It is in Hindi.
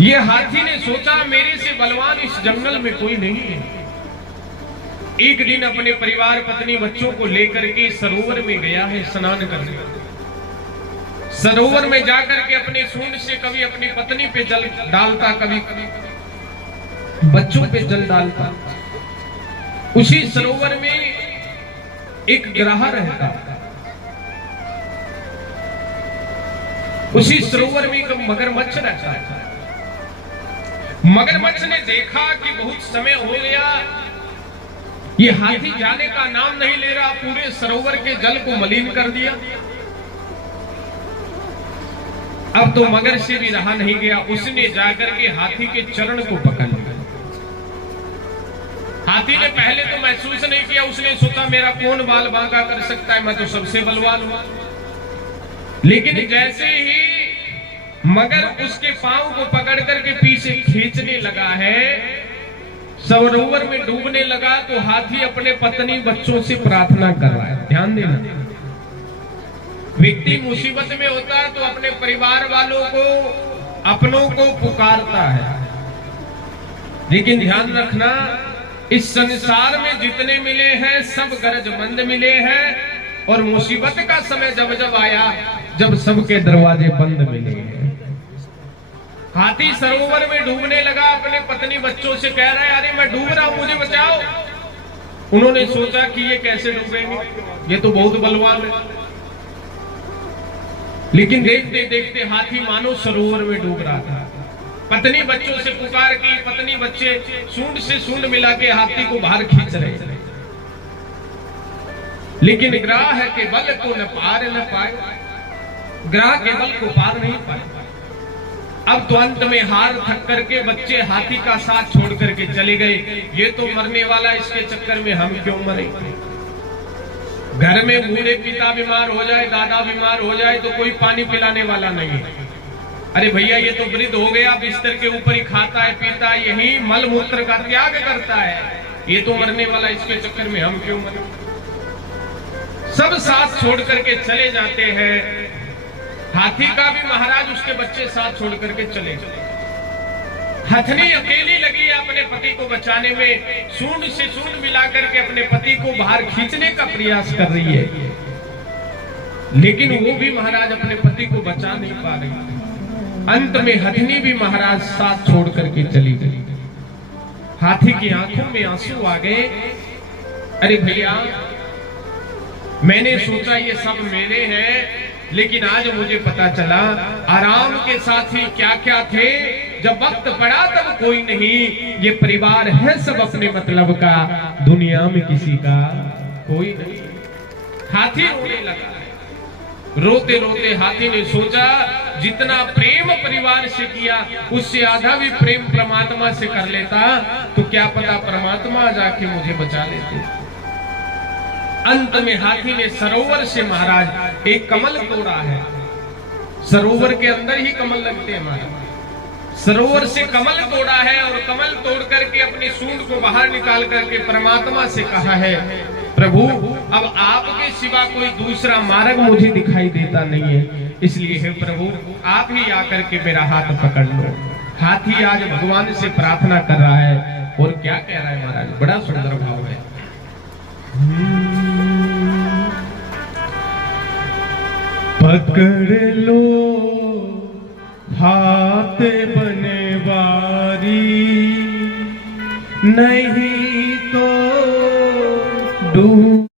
ये हाथी ने सोचा मेरे से बलवान इस जंगल में कोई नहीं है। एक दिन अपने परिवार, पत्नी, बच्चों को लेकर के सरोवर में गया है स्नान करने। सरोवर में जाकर के अपने सूंड से कभी अपनी पत्नी पे जल डालता, कभी बच्चों पे जल डालता। उसी सरोवर में एक ग्राह रहता। उसी सरोवर में एक मगरमच्छ रहता है। मगरमच्छ ने देखा कि बहुत समय हो गया, ये हाथी जाने का नाम नहीं ले रहा, पूरे सरोवर के जल को मलिन कर दिया। अब तो मगर से भी रहा नहीं गया, उसने जाकर के हाथी के चरण को पकड़ लिया। हाथी ने पहले तो महसूस नहीं किया, उसने सोचा मेरा कौन बाल बांका कर सकता है, मैं तो सबसे बलवान हूं। लेकिन जैसे ही मगर उसके पांव को पकड़ करके पीछे खींचने लगा है, सरोवर में डूबने लगा, तो हाथी अपने पत्नी बच्चों से प्रार्थना कर रहा है। ध्यान देना, व्यक्ति मुसीबत में होता है तो अपने परिवार वालों को, अपनों को पुकारता है। लेकिन ध्यान रखना, इस संसार में जितने मिले हैं सब गरजमंद मिले हैं, और मुसीबत का समय जब जब आया, जब सबके दरवाजे बंद मिले हैं। हाथी सरोवर में डूबने लगा, अपने पत्नी बच्चों से कह रहा है अरे मैं डूब रहा हूं, मुझे बचाओ। उन्होंने सोचा कि ये कैसे डूबेंगे, ये तो बहुत बलवान है। लेकिन देखते देखते हाथी मानो सरोवर में डूब रहा था। पत्नी बच्चों से पुकार की, पत्नी बच्चे सूंड से सूंड मिला के हाथी को बाहर खींच रहे। लेकिन ग्राह के बल को न पार न पाए, ग्राह के बल को पार नहीं पाए। अब तो अंत में हार थक करके बच्चे हाथी का साथ छोड़ करके चले गए। ये तो मरने वाला, इसके चक्कर में हम क्यों मरे। घर में बूढ़े पिता बीमार हो जाए, दादा बीमार हो जाए तो कोई पानी पिलाने वाला नहीं है। अरे भैया ये तो वृद्ध हो गया, बिस्तर के ऊपर ही खाता है, पीता है, यही मल मूत्र का त्याग करता है, ये तो मरने वाला, इसके चक्कर में हम क्यों मरे। सब साथ छोड़ करके चले जाते हैं। हाथी का भी महाराज उसके बच्चे साथ छोड़ करके चले गए। हथनी अकेली लगी है अपने पति को बचाने में, सूंड से सूंड मिला करके अपने पति को बाहर खींचने का प्रयास कर रही है, लेकिन वो भी महाराज अपने पति को बचा नहीं पा रही। अंत में हथनी भी महाराज साथ छोड़ करके चली गई। हाथी की आंखों में आंसू आ गए। अरे भैया, मैंने सोचा ये सब मेरे हैं, लेकिन आज मुझे पता चला आराम के साथी क्या क्या थे। जब वक्त पड़ा तब कोई नहीं, ये परिवार है सब अपने मतलब का, दुनिया में किसी का कोई नहीं। हाथी रोने लगा। रोते रोते हाथी ने सोचा जितना प्रेम परिवार से किया उससे आधा भी प्रेम परमात्मा से कर लेता तो क्या पता परमात्मा जाके मुझे बचा लेते। अंत में हाथी ने सरोवर से महाराज एक कमल तोड़ा है। सरोवर के अंदर ही कमल लगते हैं महाराज। सरोवर से कमल तोड़ा है और कमल तोड़ करके अपनी सूंड को बाहर निकाल करके परमात्मा से कहा है, प्रभु अब आपके सिवा कोई दूसरा मार्ग मुझे दिखाई देता नहीं है, इसलिए है प्रभु आप ही आकर के मेरा हाथ पकड़ लो। हाथी आज भगवान से प्रार्थना कर रहा है और क्या कह रहा है महाराज, बड़ा सुंदर भाव है। पकड़ लो हाथ बने बारी, नहीं